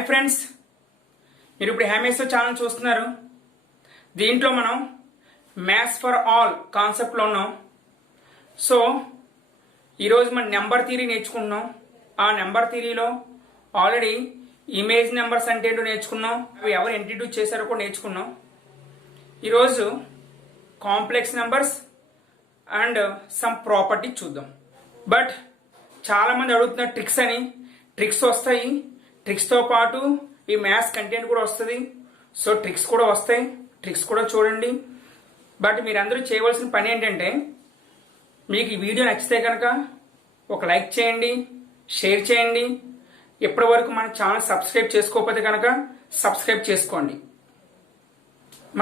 Hi friends, మీరు ఇప్పుడు హేమేశ్వర్ channel చూస్తున్నారు. దీంట్లో మనం మ్యాథ్స్ ఫర్ ఆల్ కాన్సెప్ట్లో ఉన్నాం. సో ఈరోజు మనం నెంబర్ థియరీ నేర్చుకుంటున్నాం. ఆ నెంబర్ థియరీలో ఆల్రెడీ ఇమేజ్ నెంబర్స్ అంటే ఏంటో నేర్చుకున్నాం, అవి ఎవరు ఇంట్రడ్యూస్ చేశారో కూడా నేర్చుకున్నాం. ఈరోజు complex numbers and some property చూద్దాం. బట్ చాలామంది అడుగుతున్నారు ట్రిక్స్ అని. ట్రిక్స్ వస్తాయి, ట్రిక్స్తో పాటు ఈ మ్యాథ్స్ కంటెంట్ కూడా వస్తుంది. సో ట్రిక్స్ కూడా వస్తాయి, ట్రిక్స్ కూడా చూడండి. బట్ మీరందరూ చేయవలసిన పని ఏంటంటే, మీకు ఈ వీడియో నచ్చితే కనుక ఒక లైక్ చేయండి, షేర్ చేయండి. ఇప్పటి వరకు మన ఛానల్ సబ్స్క్రైబ్ చేసుకోకపోతే కనుక సబ్స్క్రైబ్ చేసుకోండి.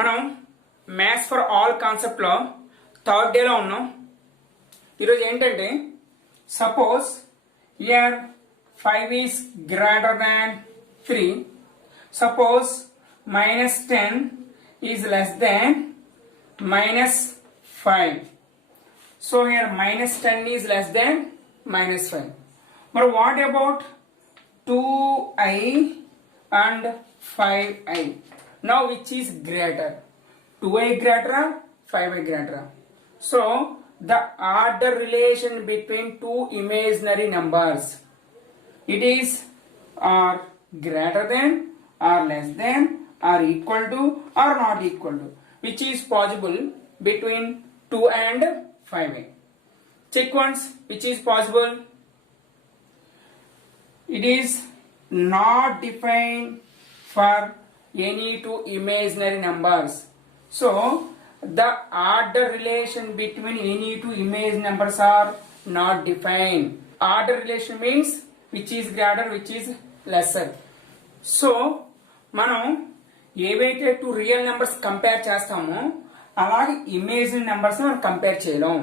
మనం మ్యాథ్స్ ఫర్ ఆల్ కాన్సెప్ట్లో థర్డ్ డేలో ఉన్నాం. ఈరోజు ఏంటంటే, suppose here 5 is greater than 3. Suppose minus 10 is less than minus 5. So here minus 10 is less than minus 5. But what about 2i and 5i? Now which is greater? 2i greater or 5i greater? So the order relation between two imaginary numbers, it is or greater than or less than or equal to or not equal to, which is possible between 2 and 5a. Check once which is possible. It is not defined for any two imaginary numbers. So the order relation between any two imaginary numbers are not defined. Order relation means which is greater, which is lesser. So మనం ఏవైతే two real numbers compare చేస్తామో అలాగే imaginary numbers మనం compare చేయలేం.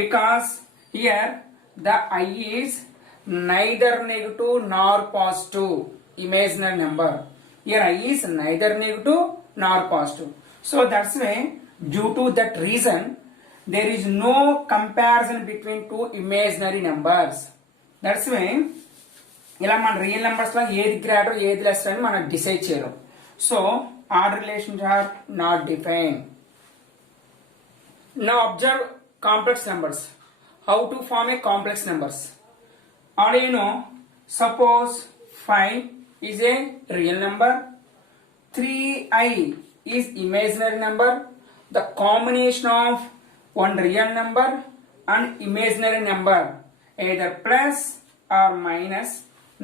Because here the I is neither negative nor positive imaginary number. Here I is neither negative nor positive. So that's way due to that reason there is no comparison between two imaginary numbers. That's way ఇలా మన real numbers లో ఏది greater ఏది less అని మనం decide చేయలేం. So order relations are not defined. Now observe complex numbers. How to form a complex numbers? Already you know, suppose 5 is a real number, 3i is imaginary number. The combination of one real number and imaginary number, either plus or minus,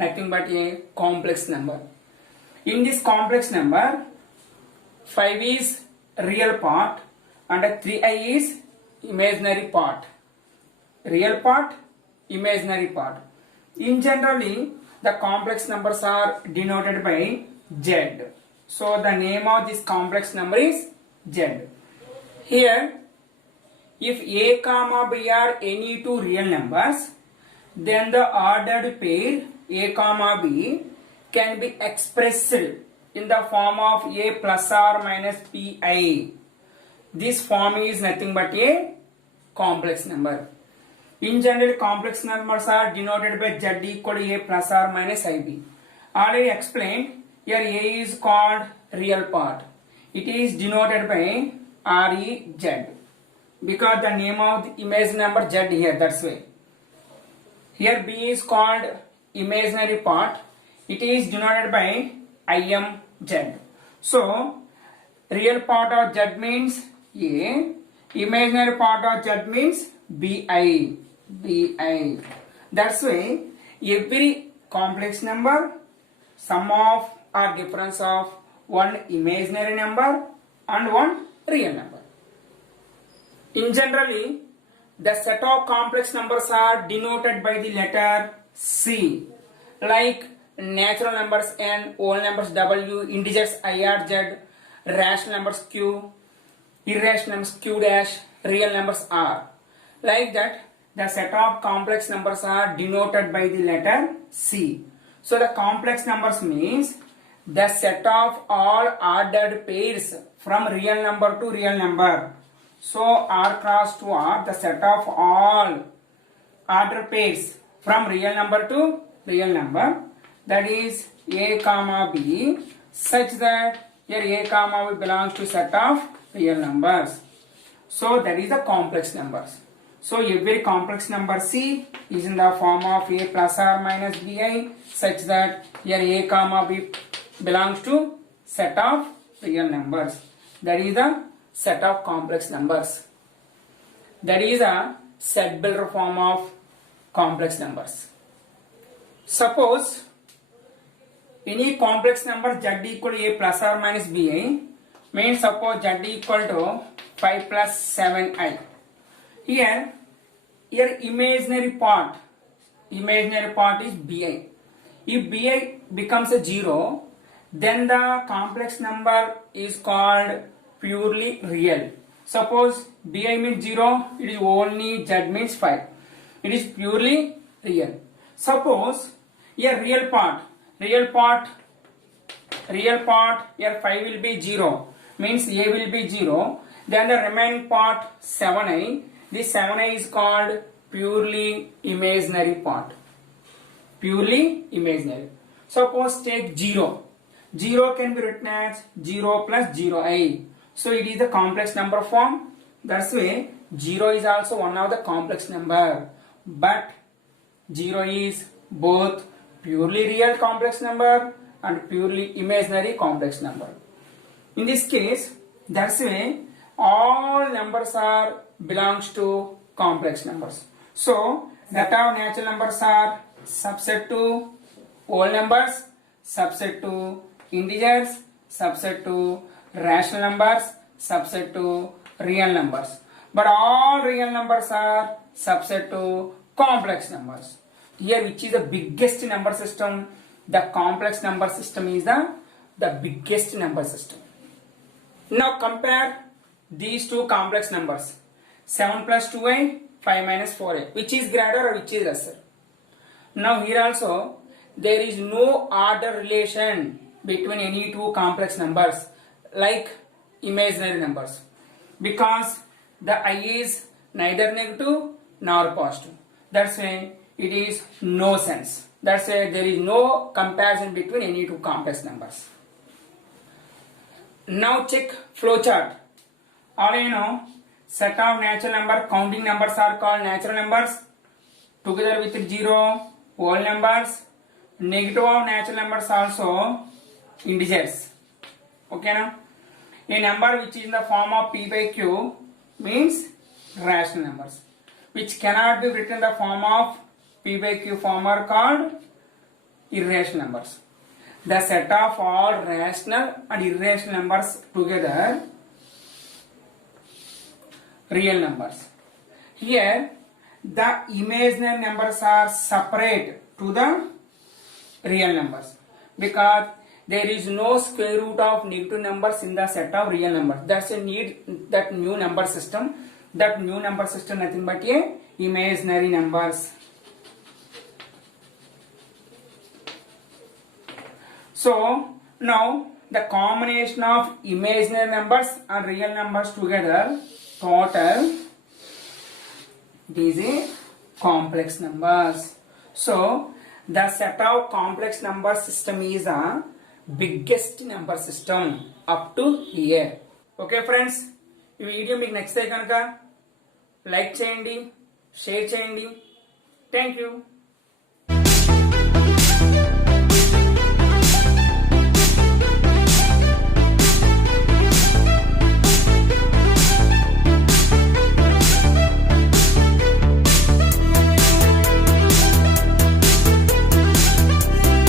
nothing but a complex number. In this complex number, 5 is real part and 3i is imaginary part. Real part, imaginary part. In generally, the complex numbers are denoted by Z. So the name of this complex number is Z. Here, if a comma b are any two real numbers, then the ordered pair a comma b can be expressed in the form of a plus or minus pi. This form is nothing but a complex number. In general, complex numbers are denoted by z equal to a plus or minus ib. Already explained, here a is called real part. It is denoted by rez because the name of the imaginary number z here, that's why. Here b is called imaginary part. It is denoted by imz. So real part of z means a, imaginary part of z means bi. That's why every complex number, sum of or difference of one imaginary number and one real number. In generally, the set of complex numbers are denoted by the letter C, like natural numbers n, whole numbers w, integers I or z, rational numbers q, irrational numbers q dash, real numbers r. Like that, the set of complex numbers are denoted by the letter C. So the complex numbers means the set of all ordered pairs from real number to real number. So r cross to r, the set of all ordered pairs from real number to real number, that is A comma B such that here A comma B belongs to set of real numbers. So that is the complex numbers. So every complex number C is in the form of A plus or minus Bi such that here A comma B belongs to set of real numbers. That is the set of complex numbers. That is a set builder form of complex numbers. Suppose any complex number z equal to A plus or minus Bi means suppose z equal to 5 plus 7i. Here imaginary part is Bi. If Bi becomes a 0, then the complex number is called purely real. Suppose Bi means 0, it is only z means 5. It is purely real. Suppose here real part, here 5 will be 0, means A will be 0, then the remaining part 7i, this 7i is called purely imaginary part. Purely imaginary. Suppose take 0. 0 can be written as 0 plus 0i. So it is the complex number form. That's why 0 is also one of the complex number. But 0 is both purely real complex number and purely imaginary complex number. In this case, that's why all numbers are belongs to complex numbers. So that of natural numbers are subset to whole numbers, subset to integers, subset to rational numbers, subset to real numbers. But all real numbers are subset to complex numbers. Here which is the biggest number system? The complex number system is the biggest number system. Now compare these two complex numbers. 7 plus 2i, 5 minus 4i. Which is greater or which is lesser? Now here also there is no order relation between any two complex numbers like imaginary numbers, because the I is neither negative nor positive. That's why it is no sense. That's why there is no comparison between any two complex numbers. Now check flowchart. All you know, set of natural number, counting numbers are called natural numbers together with 0, whole numbers, negative of natural numbers also integers. Okay now? A number which is in the form of p by q means rational numbers, which cannot be written in the form of p by q form are called irrational numbers. The set of all rational and irrational numbers together real numbers. Here the imaginary numbers are separate to the real numbers because there is no square root of negative numbers in the set of real numbers. That's a need that new number system. That new number system nothing but a imaginary numbers. So now the combination of imaginary numbers and real numbers together total it is a complex numbers. So the set of complex number system is a biggest number system up to here. Okay friends, ఈ video మీకు నచ్చితే కనుక like చేయండి, share చేయండి. Thank you.